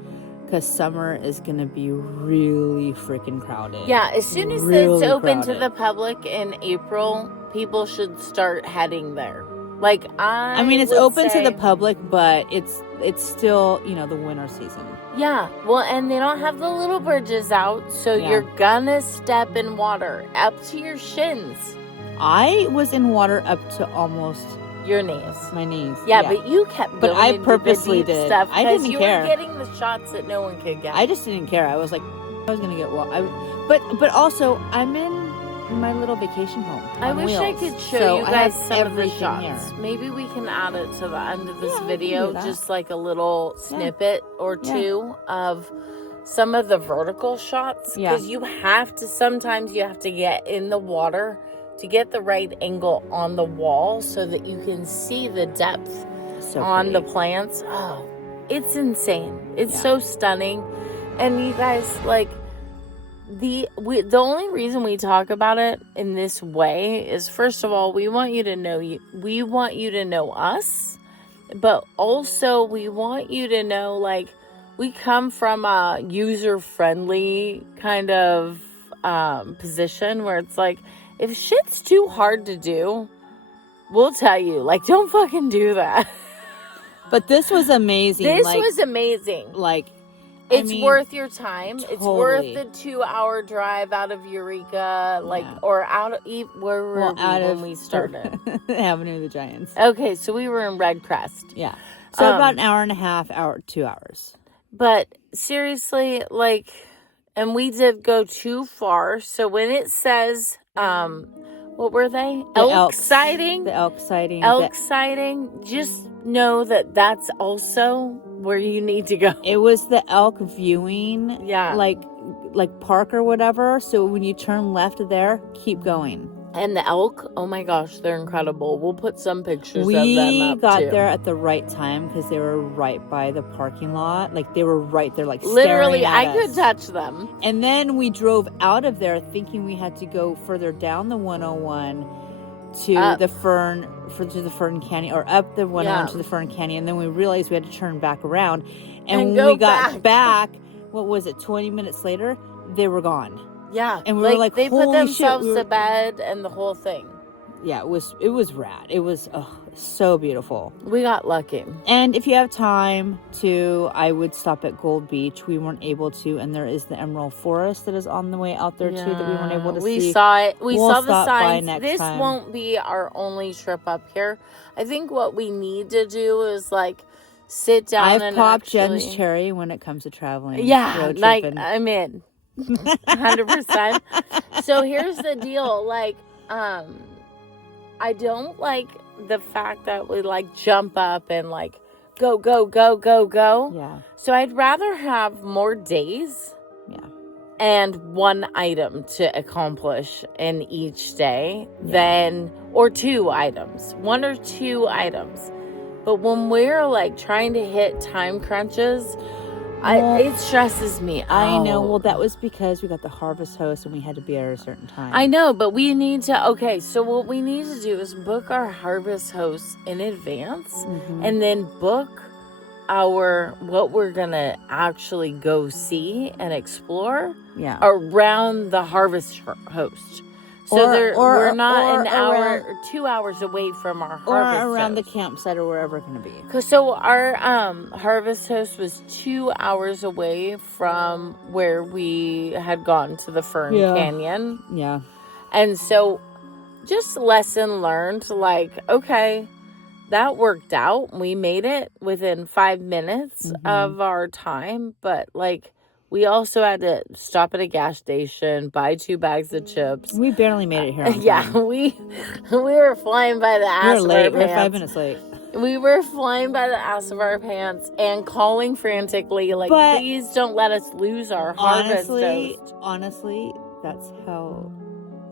because summer is going to be really freaking crowded. Yeah, as soon as it's open to the public in April, people should start heading there. Like I mean, it's open to the public, but it's still, the winter season. Yeah, well, and they don't have the little bridges out, so you're gonna step in water up to your shins. I was in water up to almost your knees. My knees. Yeah, but you kept going. But I purposely did. Stuff I didn't care. You were getting the shots that no one could get. I just didn't care. I was like, I was gonna get but also I'm in my little vacation home. I wish I could show you guys some of the shots. Here. Maybe we can add it to the end of this video, just like a little snippet or two of some of the vertical shots. Because sometimes you have to get in the water to get the right angle on the wall so that you can see the depth on the plants. Oh, it's insane. It's so stunning. And you guys, like, the only reason we talk about it in this way is, first of all, we want you to know we want you to know us, but also we want you to know, like, we come from a user-friendly kind of position where it's like, if shit's too hard to do, we'll tell you, like, don't fucking do that. But this was amazing. This was amazing. Like, it's worth your time. Totally. It's worth the 2-hour drive out of Eureka, or out of where were we when we started? Avenue of the Giants. Okay, so we were in Red Crest. Yeah. So about an hour and a half, 2 hours. But seriously, like, and we did go too far. So when it says, what were they? Elk sighting. The elk sighting. Elk sighting. Just know that that's also where you need to go. It was the elk viewing, like park or whatever. So when you turn left there, keep going. And the elk, oh my gosh, they're incredible. We'll put some pictures of them up We got there at the right time because they were right by the parking lot. Like, they were right there, like, literally, staring at us. Could touch them. And then we drove out of there thinking we had to go further down the 101 to the Fern Canyon, or up the 101 to the Fern Canyon. And then we realized we had to turn back around. And when we got back, what was it, 20 minutes later, they were gone. Yeah. And we were like, they put themselves to bed and the whole thing. Yeah, it was rad. It was so beautiful. We got lucky. And if you have time I would stop at Gold Beach. We weren't able to, and there is the Emerald Forest that is on the way out there too that we weren't able to see. We saw it. We saw the signs. This won't be our only trip up here. I think what we need to do is, like, sit down I've popped Jen's cherry when it comes to traveling. Yeah, like, I'm in. 100%. So here's the deal, like, I don't like the fact that we, like, jump up and, like, go. Yeah. So I'd rather have more days. Yeah. And one item to accomplish in each day or 2 items. 1 or 2 items. But when we're, like, trying to hit time crunches, it stresses me out. I know. Well, that was because we got the Harvest Host and we had to be at a certain time. I know, but we need to... Okay, so what we need to do is book our Harvest Host in advance, and then book what we're going to actually go see and explore around the Harvest Host. So we're not an hour or 2 hours away from our Harvest or around Host. The campsite or wherever it's going to be. So our Harvest Host was 2 hours away from where we had gone to the Fern Canyon. Yeah. And so just lesson learned, like, okay, that worked out. We made it within 5 minutes of our time, but, like, We also had to stop at a gas station, buy 2 bags of chips. We barely made it here on time. Yeah, we were flying by the ass of our pants. We were 5 minutes late. We were flying by the ass of our pants and calling frantically, like, please don't let us lose our harvest toast. Honestly, that's how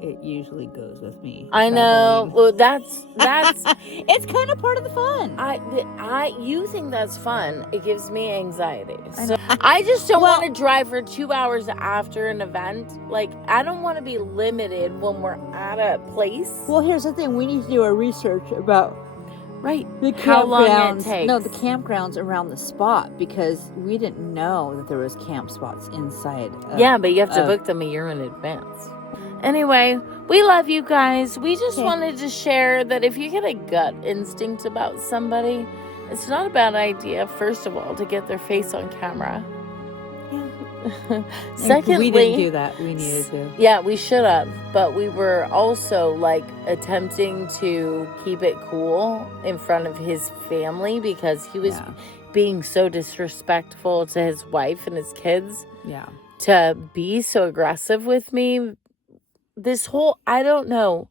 it usually goes with me. I know. Well, that's it's kind of part of the fun. You think that's fun? It gives me anxiety. So I just don't want to drive for 2 hours after an event. Like, I don't want to be limited when we're at a place. Well, here's the thing: we need to do our research about the how long it takes. No, the campgrounds around the spot, because we didn't know that there was camp spots inside. But you have to book them a year in advance. Anyway, we love you guys. We just wanted to share that if you get a gut instinct about somebody, it's not a bad idea, first of all, to get their face on camera. Yeah. Secondly, we didn't do that. We needed to. Yeah, we should have. But we were also, like, attempting to keep it cool in front of his family because he was being so disrespectful to his wife and his kids. Yeah. To be so aggressive with me. This whole, I don't know,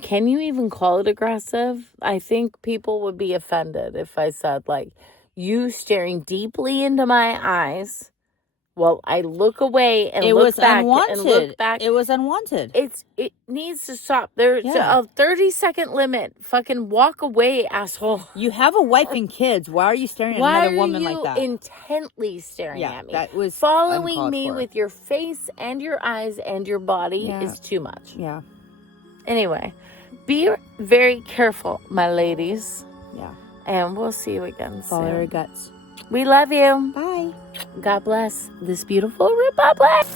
can you even call it aggressive? I think people would be offended if I said, like, you staring deeply into my eyes while I look away and look back and look back. It was unwanted. It needs to stop. There's a 30-second limit. Fucking walk away, asshole. You have a wife and kids. Why are you staring at another woman like that? Why are you intently staring at me? That was following me with your face and your eyes and your body is too much. Yeah. Anyway, be very careful, my ladies. Yeah. And we'll see you again soon. Follow your guts. We love you. Bye. God bless this beautiful republic.